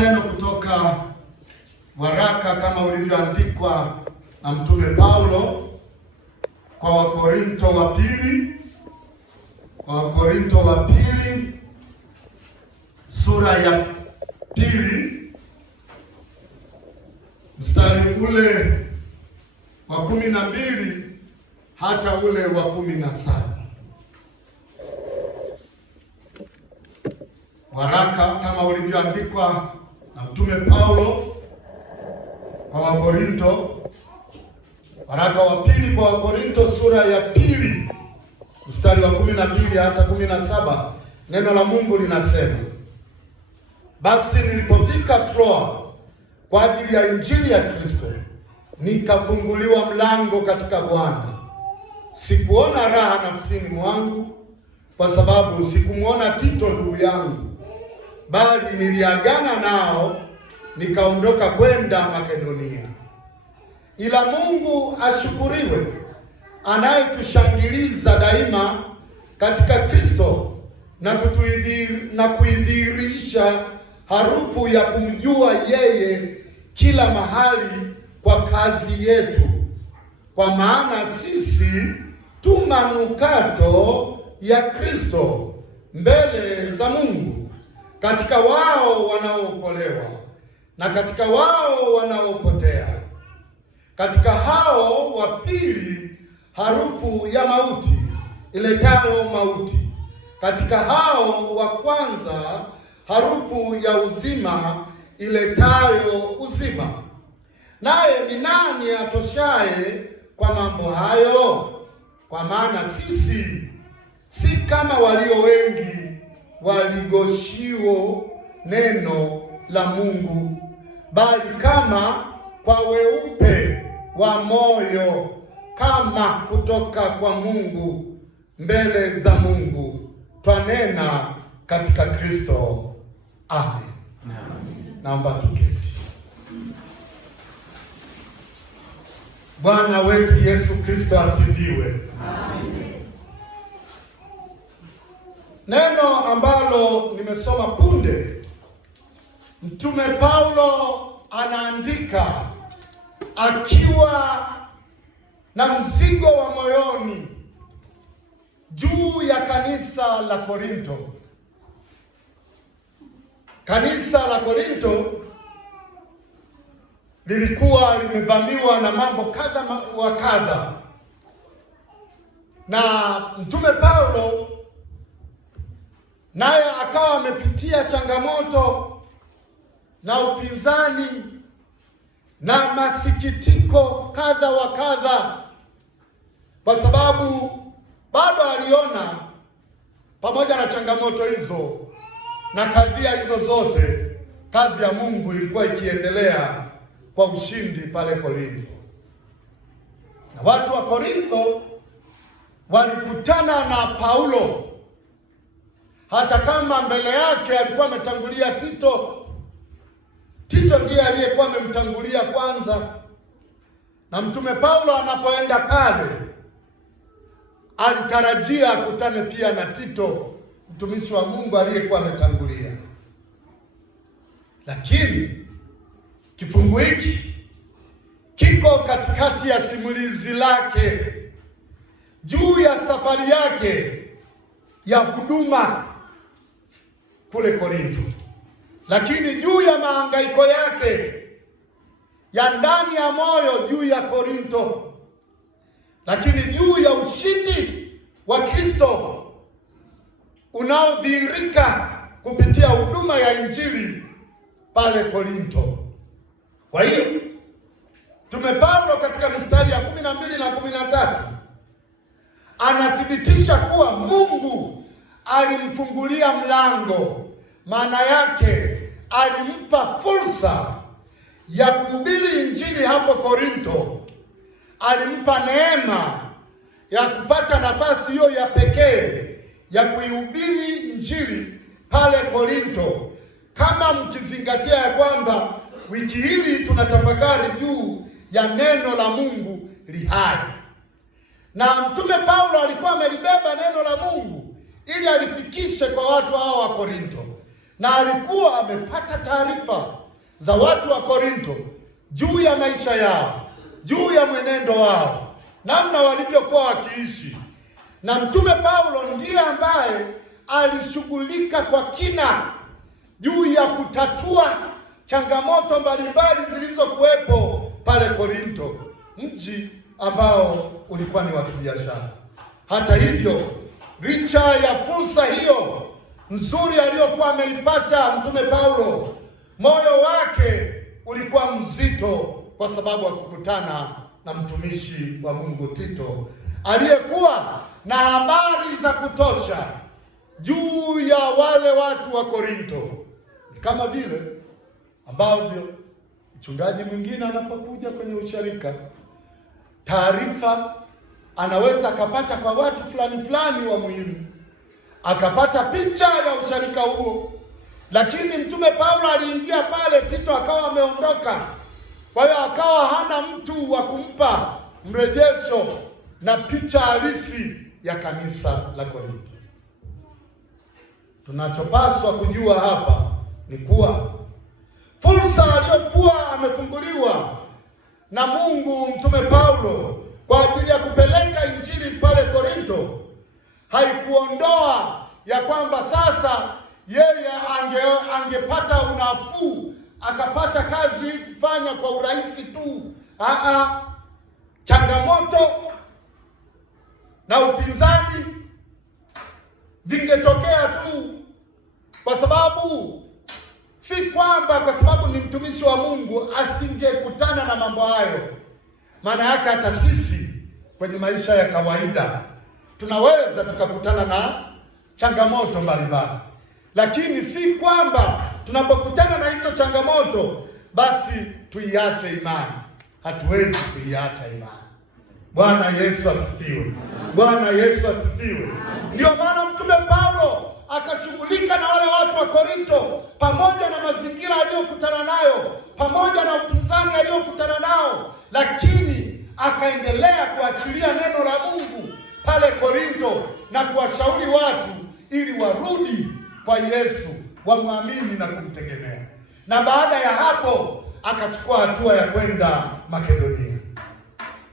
Neno kutoka waraka kama ulivyoandikwa na Mtume Paulo kwa Wakorinto wa pili sura ya 2 mstari ule wa 12 hata ule wa 17. Waraka kama ulivyoandikwa na Mtume Paulo kwa Wakorinto, waraka wa pili kwa Wakorinto sura ya 2 mstari wa 12 hata 17. Neno la Mungu linasema, basi nilipofika Troa kwa ajili ya injili ya Kristo, nikafunguliwa mlango katika Bwana. Sikuona raha nafsini mwangu, kwa sababu sikumwona Tito ndugu yangu, bali niliagana nao nikaondoka kwenda Makedonia. Ila Mungu ashukuriwe, anayetushangiliza daima katika Kristo na kuidhihirisha harufu ya kumjua yeye kila mahali kwa kazi yetu. Kwa maana sisi tu manukato ya Kristo mbele za Mungu, katika wao wanaookolewa na katika wao wanaopotea. Katika hao wa pili harufu ya mauti iletayo mauti, katika hao wa kwanza harufu ya uzima iletayo uzima. Naye ni nani atoshaye kwa mambo hayo? Kwa maana sisi si kama walio wengi waligoshio neno la Mungu, bali kama kwa weupe wa moyo, kama kutoka kwa Mungu, mbele za Mungu twanena katika Kristo. Amen. Naomba tuketi. Bwana wetu Yesu Kristo asifiwe. Amen. Neno ambalo nimesoma punde, Mtume Paulo anaandika akiwa na mzigo wa moyoni juu ya kanisa la Korinto. Kanisa la Korinto lilikuwa limevamiwa na mambo kadha wa kadha, na Mtume Paulo naye akawa amepitia changamoto na upinzani na masikitiko kadha wa kadha, kwa sababu bado aliona pamoja na changamoto hizo na kadhia hizo zote, kazi ya Mungu ilikuwa ikiendelea kwa ushindi pale Korintho. Na watu wa Korintho walikutana na Paulo, hata kama mbele yake alikuwa ametangulia Tito. Tito ndiye aliyekuwa amemtangulia kwanza, na Mtume Paulo anapoenda pale alitarajia akutane pia na Tito, mtumishi wa Mungu aliyekuwa ametangulia. Lakini kifungu hiki kiko katikati ya simulizi lake juu ya safari yake ya huduma kule Korintho, lakini juu ya mahangaiko yake ya ndani ya moyo juu ya Korintho, lakini juu ya ushindi wa Kristo unaodhihirika kupitia huduma ya injili pale Korintho. Kwa hiyo Mtume Paulo katika mistari ya 12 na 13 anathibitisha kuwa Mungu alimfungulia mlango. Maana yake alimpa fursa ya kuhubiri injili hapo Korintho. Alimpa neema ya kupata nafasi hiyo ya pekee ya kuihubiri injili pale Korintho, kama mkizingatia ya kwamba wiki hili tunatafakari juu ya neno la Mungu li hai. Na Mtume Paulo alikuwa amelibeba neno la Mungu ili alifikishe kwa watu hao wa Korintho. na alikuwa amepata taarifa za watu wa Korinto juu ya maisha yao, juu ya mwenendo wao, namna walivyokuwa wakiishi. Na Mtume Paulo ndiye ambaye alishughulika kwa kina juu ya kutatua changamoto mbalimbali zilizokuwepo pale Korinto, mji ambao ulikuwa ni wa kibiashara. Hata hivyo, licha ya fursa hiyo nzuri aliyokuwa ameipata Mtume Paulo, moyo wake ulikuwa mzito kwa sababu akukutana na mtumishi wa Mungu Tito aliyekuwa na habari za kutosha juu ya wale watu wa Korinto. Ni kama vile ambavyo mchungaji mwingine anapokuja kwenye usharika, taarifa anaweza akapata kwa watu fulani fulani wa muhimu, akapata picha ya usharika huo, lakini Mtume Paulo aliingia pale, Tito akawa ameondoka. Kwa hiyo akawa hana mtu wa kumpa mrejesho na picha halisi ya kanisa la Korinto. Tunachopaswa kujua hapa ni kuwa fursa aliyokuwa amefunguliwa na Mungu Mtume Paulo kwa ajili ya kupeleka injili pale Korinto haikuondoa ya kwamba sasa yeye angepata unafuu, akapata kazi kufanya kwa urahisi tu. Changamoto na upinzani vingetokea tu, kwa sababu si kwamba kwa sababu ni mtumishi wa Mungu asingekutana na mambo hayo. Maana yake hata sisi kwenye maisha ya kawaida tunaweza tukakutana na changamoto mbalimbali, lakini si kwamba tunapokutana na hizo changamoto basi tuiache imani. Hatuwezi kuiacha imani. Bwana Yesu asifiwe. Bwana Yesu asifiwe. Ndio maana Mtume Paulo akashughulika na wale watu wa Korinto, pamoja na mazingira aliyokutana nayo, pamoja na upinzani aliyokutana nao, lakini akaendelea kuachilia neno la Mungu pale Korinto na kuwashauri watu ili warudi kwa Yesu, wamwamini na kumtegemea. Na baada ya hapo akachukua hatua ya kwenda Makedonia.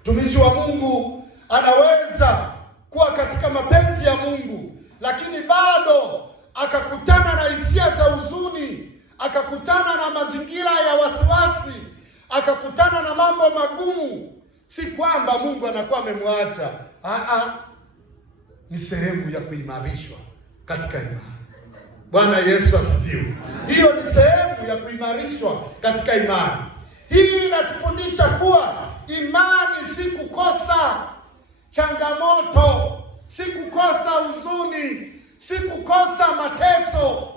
Mtumishi wa Mungu anaweza kuwa katika mapenzi ya Mungu, lakini bado akakutana na hisia za huzuni, akakutana na mazingira ya wasiwasi, akakutana na mambo magumu. Si kwamba Mungu anakuwa amemwacha. Ni sehemu ya kuimarishwa katika imani. Bwana Yesu asifiwe. Hiyo ni sehemu ya kuimarishwa katika imani. Hii inatufundisha kuwa imani si kukosa changamoto, si kukosa huzuni, si kukosa mateso.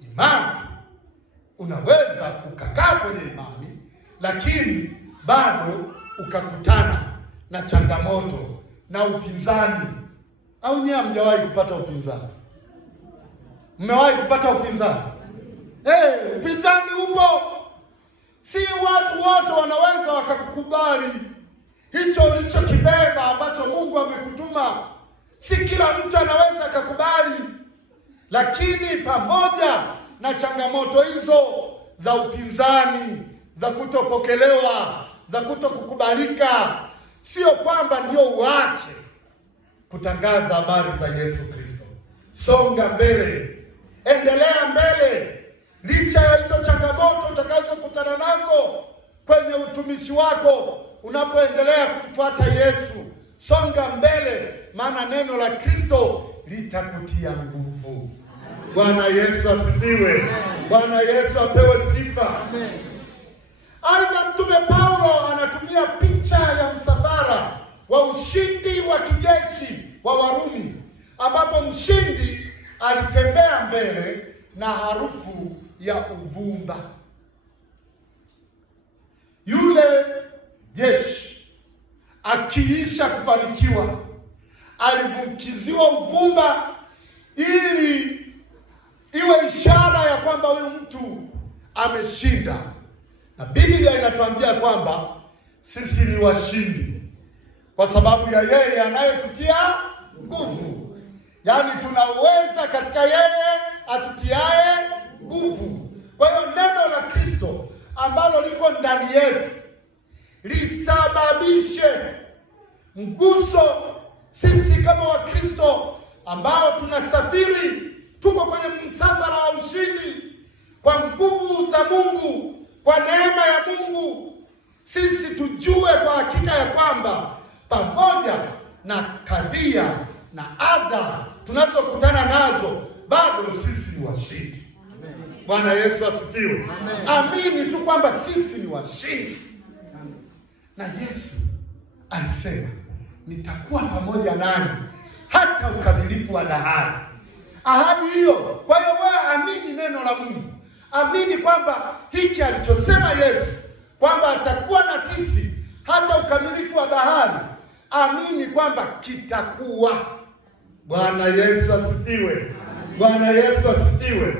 Imani, unaweza ukakaa kwenye imani lakini bado ukakutana na changamoto na upinzani. Au nyinyi hamjawahi kupata upinzani? Mmewahi kupata upinzani? Upinzani upo. Si watu wote wanaweza wakakukubali hicho ulichokibeba ambacho Mungu amekutuma. Si kila mtu anaweza akakubali. Lakini pamoja na changamoto hizo za upinzani, za kutopokelewa, za kutokukubalika, sio kwamba ndio uache kutangaza habari za Yesu Kristo. Songa mbele, endelea mbele. Licha ya hizo changamoto utakazokutana nazo kwenye utumishi wako, unapoendelea kumfuata Yesu, songa mbele, maana neno la Kristo litakutia nguvu. Bwana Yesu asifiwe. Bwana Yesu apewe sifa. Aidha, Mtume Paulo anatumia picha ya msafara wa ushindi wa kijeshi wa Warumi, ambapo mshindi alitembea mbele na harufu ya uvumba. Yule jeshi akiisha kufanikiwa alivumkiziwa uvumba ili iwe ishara ya kwamba huyu mtu ameshinda. Na Biblia inatuambia kwamba sisi ni washindi kwa sababu ya yeye anayetutia nguvu. Yaani tunaweza katika yeye atutiae nguvu. Kwa hiyo neno la Kristo ambalo liko ndani yetu lisababishe mguso sisi kama Wakristo ambao tunasafiri, tuko kwenye msafara wa ushindi kwa nguvu za Mungu, kwa neema ya Mungu. Sisi tujue kwa hakika ya kwamba pamoja na kadhia na adha tunazokutana nazo, bado sisi ni washindi. Bwana Yesu asifiwe. Amini tu kwamba sisi ni washindi. Na Yesu alisema, nitakuwa pamoja nanyi hata ukamilifu wa dahari. Ahadi hiyo. Kwa hiyo wewe amini neno la Mungu. Amini kwamba hiki alichosema Yesu, kwamba atakuwa na sisi hata ukamilifu wa dahari. Amini kwamba kitakuwa. Bwana Yesu asifiwe. Bwana Yesu asifiwe.